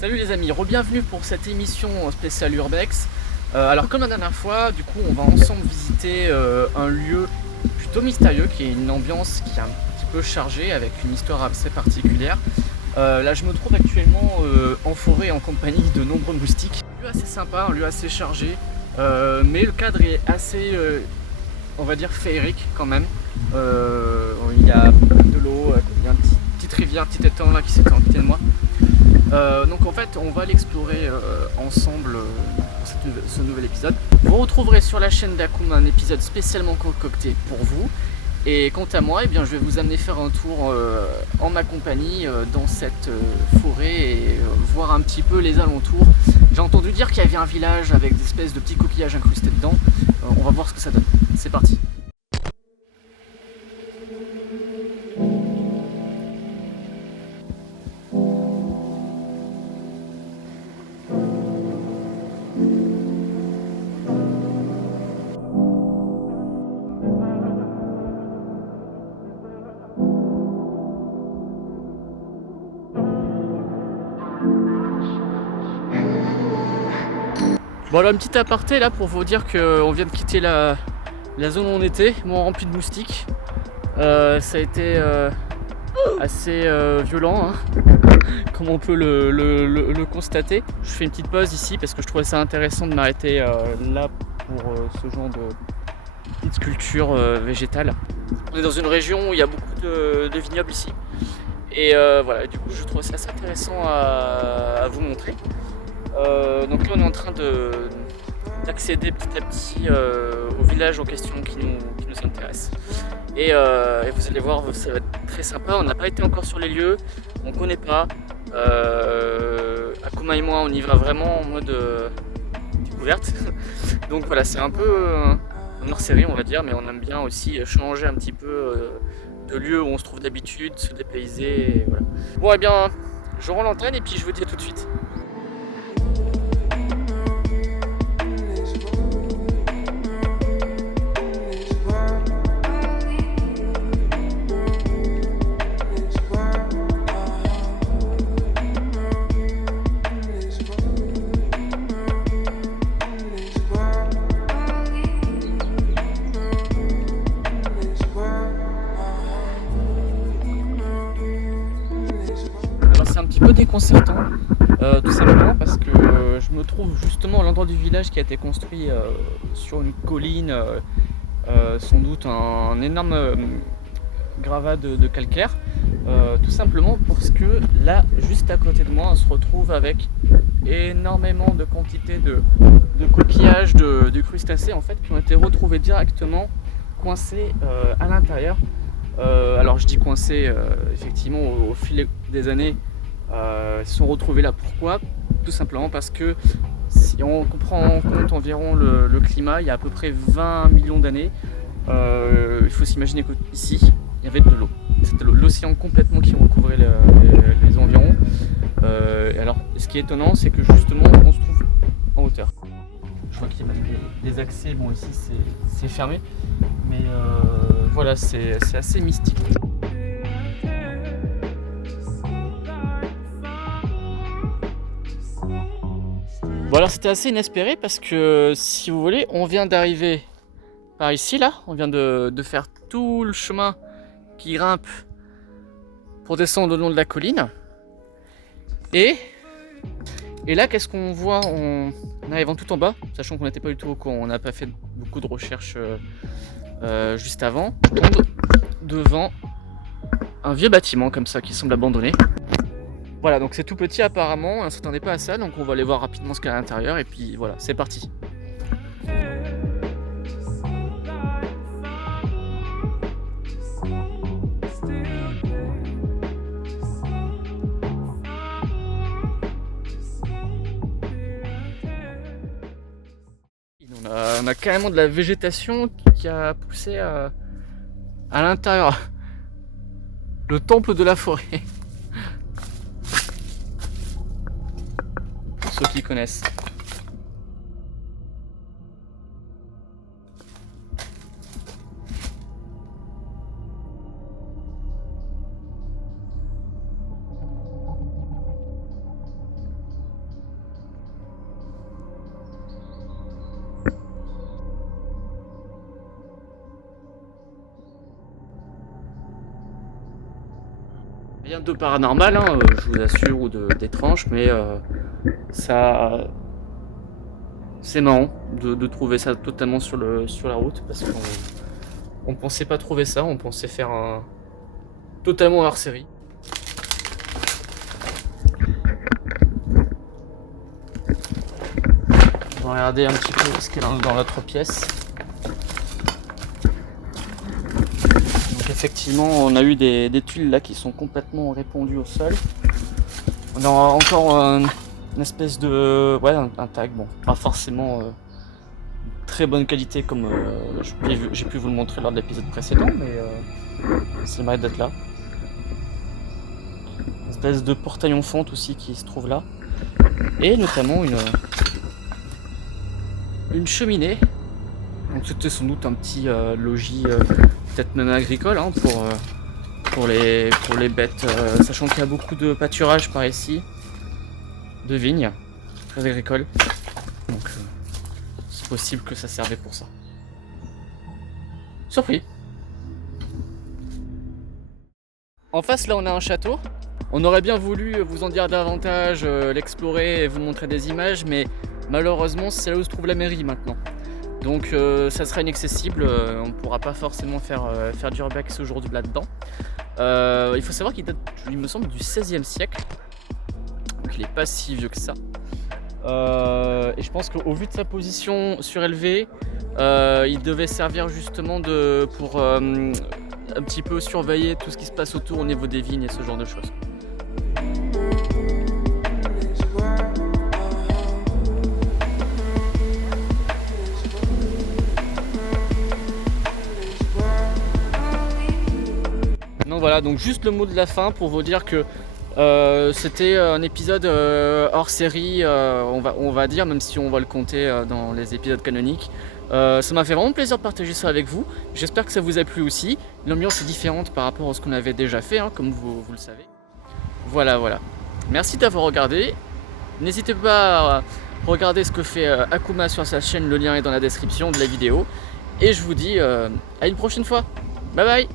Salut les amis, re-bienvenue pour cette émission spéciale Urbex. Alors comme la dernière fois, du coup on va ensemble visiter un lieu plutôt mystérieux qui est une ambiance qui est un petit peu chargée avec une histoire assez particulière. Là je me trouve actuellement en forêt en compagnie de nombreux moustiques. Un lieu assez sympa, un lieu assez chargé, mais le cadre est assez, on va dire, féerique quand même. Il y a de l'eau, il y a une petite rivière, un petit étang là qui s'étend à côté de moi. Donc en fait on va l'explorer ensemble pour ce nouvel épisode. Vous retrouverez sur la chaîne d'Akoum un épisode spécialement concocté pour vous. Et quant à moi, eh bien, je vais vous amener faire un tour en ma compagnie dans cette forêt et voir un petit peu les alentours. J'ai entendu dire qu'il y avait un village avec des espèces de petits coquillages incrustés dedans. On va voir ce que ça donne. C'est parti. Bon alors, une petite aparté là pour vous dire qu'on vient de quitter la zone où on était, remplie de moustiques. Ça a été assez violent, hein, comme on peut le constater. Je fais une petite pause ici parce que je trouvais ça intéressant de m'arrêter là pour ce genre de petite sculpture végétale. On est dans une région où il y a beaucoup de vignobles ici. Et voilà, du coup je trouve ça assez intéressant à vous montrer. Donc là on est en train d'accéder petit à petit au village en question qui nous intéresse. Et vous allez voir, ça va être très sympa. On n'a pas été encore sur les lieux, on ne connaît pas. Akouma et moi on y va vraiment en mode découverte. Donc voilà, c'est un peu un hors-série on va dire, mais on aime bien aussi changer un petit peu de lieu où on se trouve d'habitude, se dépayser. Et voilà. Bon et bien, je rends l'antenne et puis je vous dis à tout de suite. C'est un petit peu déconcertant, tout simplement parce que je me trouve justement à l'endroit du village qui a été construit sur une colline, sans doute un énorme gravat de calcaire, tout simplement parce que là, juste à côté de moi, on se retrouve avec énormément de quantité de coquillages, de crustacés en fait, qui ont été retrouvés directement coincés à l'intérieur. Alors je dis coincés, effectivement au fil des années, se sont retrouvés là. Pourquoi? Tout simplement parce que si on prend en compte environ le climat, il y a à peu près 20 millions d'années, il faut s'imaginer qu'ici il y avait de l'eau. C'était l'océan complètement qui recouvrait les environs. Et alors ce qui est étonnant, c'est que justement on se trouve en hauteur. Je vois qu'il y a même des accès, bon ici c'est fermé, mais voilà, c'est assez mystique. Bon alors c'était assez inespéré parce que si vous voulez, on vient d'arriver par ici là, on vient de faire tout le chemin qui grimpe pour descendre le long de la colline. Et là qu'est-ce qu'on voit en arrivant tout en bas, sachant qu'on n'était pas du tout au courant, on n'a pas fait beaucoup de recherches juste avant. On tombe devant un vieux bâtiment comme ça qui semble abandonné. Voilà, donc c'est tout petit apparemment, on ne s'attendait pas à ça, donc on va aller voir rapidement ce qu'il y a à l'intérieur et puis voilà, c'est parti. On a carrément de la végétation qui a poussé à l'intérieur. Le temple de la forêt. Pour ceux qui connaissent. Rien de paranormal, hein, je vous assure, ou d'étrange, mais ça, c'est marrant de trouver ça totalement sur la route, parce qu'on pensait pas trouver ça, on pensait faire un totalement hors série. On va regarder un petit peu ce qu'il y a dans l'autre pièce. Donc effectivement, on a eu des tuiles là qui sont complètement répandues au sol. On a encore une espèce de... ouais, un tag, bon, pas forcément très bonne qualité comme j'ai pu vous le montrer lors de l'épisode précédent, mais ça mérite d'être là. Une espèce de portail en fonte aussi qui se trouve là. Et notamment une cheminée. Donc c'était sans doute un petit logis, peut-être même agricole, hein, pour les bêtes, sachant qu'il y a beaucoup de pâturage par ici, de vignes, très agricole. Donc c'est possible que ça servait pour ça. Surpris. En face là on a un château. On aurait bien voulu vous en dire davantage, l'explorer et vous montrer des images, mais malheureusement c'est là où se trouve la mairie maintenant. Donc ça sera inaccessible, on ne pourra pas forcément faire du urbex aujourd'hui là-dedans. Il faut savoir qu'il date, il me semble, du XVIe siècle. Donc il n'est pas si vieux que ça. Et je pense qu'au vu de sa position surélevée, il devait servir justement pour un petit peu surveiller tout ce qui se passe autour au niveau des vignes et ce genre de choses. Donc voilà, donc juste le mot de la fin pour vous dire que c'était un épisode hors série, on va dire, même si on va le compter dans les épisodes canoniques. Ça m'a fait vraiment plaisir de partager ça avec vous. J'espère que ça vous a plu aussi. L'ambiance est différente par rapport à ce qu'on avait déjà fait, hein, comme vous le savez. Voilà. Merci d'avoir regardé. N'hésitez pas à regarder ce que fait Akuma sur sa chaîne, le lien est dans la description de la vidéo. Et je vous dis à une prochaine fois. Bye bye.